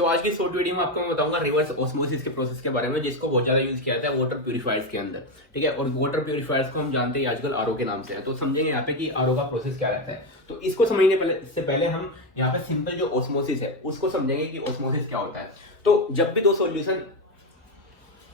सो आज की इस शॉर्ट वीडियो में आपको मैं बताऊंगा रिवर्स ऑस्मोसिस के प्रोसेस के बारे में, जिसको बहुत ज्यादा यूज किया जाता है वाटर प्यूरिफायर्स के अंदर। ठीक है, और वाटर प्यूरिफायर्स को हम जानते हैं आजकल आरओ के नाम से है। तो समझेंगे यहाँ पे कि आरओ का प्रोसेस क्या रहता है। तो इसको समझने से पहले हम यहाँ पे सिंपल जो ऑस्मोसिस है उसको समझेंगे कि ऑस्मोसिस क्या होता है। तो जब भी दो सॉल्यूशन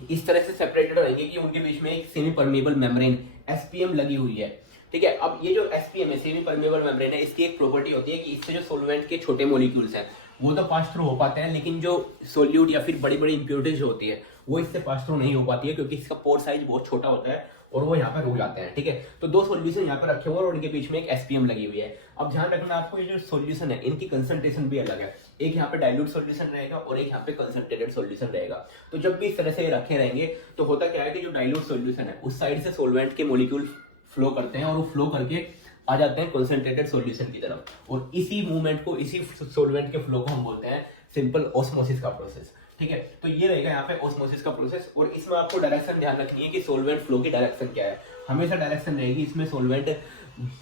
इस तरह से सेपरेटेड रहेंगे कि उनके बीच में एक सेमी परमेबल मेम्ब्रेन एसपीएम लगी हुई है। ठीक है, अब ये जो एसपीएम है, सेमी परमेबल मेम्ब्रेन है, इसकी एक प्रॉपर्टी होती है कि इससे जो सॉल्वेंट के छोटे मॉलिक्यूल्स हैं वो तो पास थ्रू हो पाते हैं, लेकिन जो सोल्यूट या फिर बड़ी बड़ी इंप्योरिटीज जो होती है वो इससे पास थ्रू नहीं हो पाती है, क्योंकि इसका पोर साइज बहुत छोटा होता है और वो यहाँ पर रुक जाते हैं। ठीक है, तो दो सॉल्यूशन यहाँ पर रखे हुए और उनके बीच में एक एसपीएम लगी हुई है। अब ध्यान रखना आपको, ये जो सॉल्यूशन है इनकी कंसंट्रेशन भी अलग है। एक यहाँ पे डाइल्यूट सॉल्यूशन रहेगा और एक यहाँ पे कंसंट्रेटेड सॉल्यूशन रहेगा। तो जब भी इस तरह से ये रखे रहेंगे तो होता क्या है कि जो डाइल्यूट सॉल्यूशन है उस साइड से सॉल्वेंट के मॉलिक्यूल फ्लो करते हैं और वो फ्लो करके आ जाते हैं कंसंट्रेटेड सॉल्यूशन की तरफ, और इसी मूवमेंट को, इसी सॉल्वेंट के फ्लो को हम बोलते हैं सिंपल ऑस्मोसिस का प्रोसेस। ठीक है, तो ये रहेगा यहाँ पे ऑस्मोसिस का प्रोसेस। और इसमें आपको डायरेक्शन ध्यान रखनी है कि सॉल्वेंट फ्लो की डायरेक्शन क्या है। हमेशा डायरेक्शन रहेगी इसमें सॉल्वेंट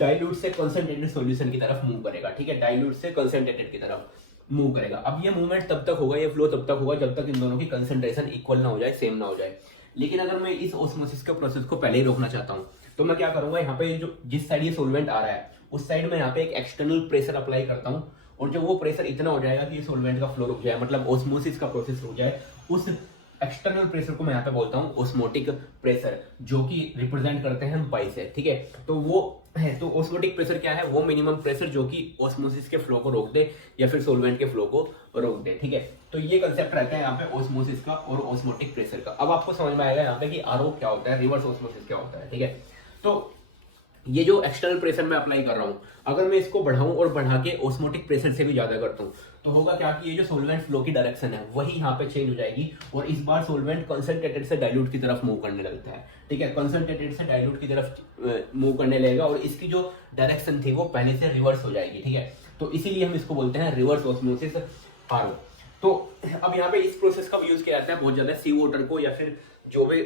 डाइल्यूट से कंसंट्रेटेड सॉल्यूशन की तरफ मूव करेगा। ठीक है, डाइल्यूट से कंसंट्रेटेड की तरफ मूव करेगा। अब ये मूवमेंट तब तक होगा, ये फ्लो तब तक होगा जब तक इन दोनों की कंसंट्रेशन इक्वल ना हो जाए, सेम ना हो जाए। लेकिन अगर मैं इस ऑस्मोसिस के प्रोसेस को पहले ही रोकना चाहता हूँ तो मैं क्या करूंगा, यहाँ पे जो जिस साइड ये सॉल्वेंट आ रहा है उस साइड में यहाँ पे एक एक्सटर्नल प्रेशर अप्लाई करता हूँ, और जब वो प्रेशर इतना हो जाएगा कि ये सॉल्वेंट का फ्लो रुक जाए, मतलब ऑस्मोसिस का प्रोसेस रुक जाए, उस एक्सटर्नल प्रेशर को मैं यहाँ पे बोलता हूँ ऑस्मोटिक प्रेशर, जो कि रिप्रेजेंट करते हैं हम पाई से। ठीक है, तो वो है, तो ऑस्मोटिक प्रेशर क्या है, वो मिनिमम प्रेशर जो कि ऑस्मोसिस के फ्लो को रोक दे या फिर सॉल्वेंट के फ्लो को रोक दे। ठीक है, तो ये कंसेप्ट रहता है यहाँ पे ऑस्मोसिस का और ऑस्मोटिक प्रेशर का। अब आपको समझ में आएगा यहाँ पे कि आरओ क्या होता है, रिवर्स ऑस्मोसिस क्या होता है। ठीक है, तो ये जो एक्सटर्नल प्रेशर मैं अप्लाई कर रहा हूँ, अगर मैं इसको बढ़ाऊं और बढ़ा के ऑस्मोटिक प्रेशर से भी ज्यादा करता हूँ तो होगा क्या कि ये जो सॉल्वेंट फ्लो की डायरेक्शन है वही यहाँ पे चेंज हो जाएगी, और इस बार सॉल्वेंट कंसंट्रेटेड से डाइल्यूट की तरफ मूव करने लगता है। ठीक है, कंसंट्रेटेड से डाइल्यूट की तरफ मूव करने लगेगा और इसकी जो डायरेक्शन थी वो पहले से रिवर्स हो जाएगी। ठीक है, तो इसीलिए हम इसको बोलते हैं रिवर्स ऑस्मोसिस आरओ। तो अब यहाँ पे इस प्रोसेस का यूज किया जाता है बहुत ज्यादा सी वाटर को या फिर जो भी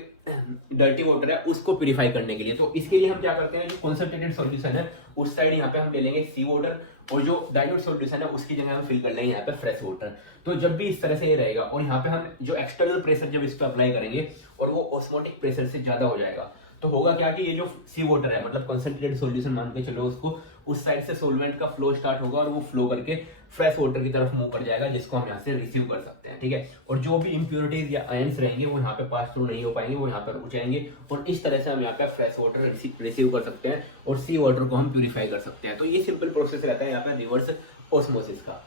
डर्टी वाटर है उसको प्यूरिफाई करने के लिए। तो इसके लिए हम क्या करते हैं, जो कॉन्सेंट्रेटेड सॉल्यूशन है उस साइड यहाँ पे हम ले लेंगे सी वाटर, और जो डाइल्यूट सॉल्यूशन है उसकी जगह हम फिल कर लेंगे यहाँ पे फ्रेश वाटर। तो जब भी इस तरह से ये रहेगा और यहाँ पे हम जो एक्सटर्नल प्रेशर जब इस पर अप्लाई करेंगे और वो ऑस्मोटिक प्रेशर से ज्यादा हो जाएगा, तो होगा क्या कि ये जो सी वाटर है, मतलब कंसंट्रेटेड सॉल्यूशन मान के चलो उसको, उस साइड से सॉल्वेंट का फ्लो स्टार्ट होगा और वो फ्लो करके फ्रेश वाटर की तरफ मूव कर जाएगा, जिसको हम यहाँ से रिसीव कर सकते हैं। ठीक है, और जो भी इंप्योरिटीज या आयंस रहेंगे वो यहाँ पे पास थ्रू नहीं हो पाएंगे, वो यहाँ पर रुक जाएंगे, और इस तरह से हम यहाँ पे फ्रेश वाटर रिसीव कर सकते हैं और सी वाटर को हम प्यूरिफाई कर सकते हैं। तो ये सिंपल प्रोसेस रहता है यहाँ पे रिवर्स ऑस्मोसिस का।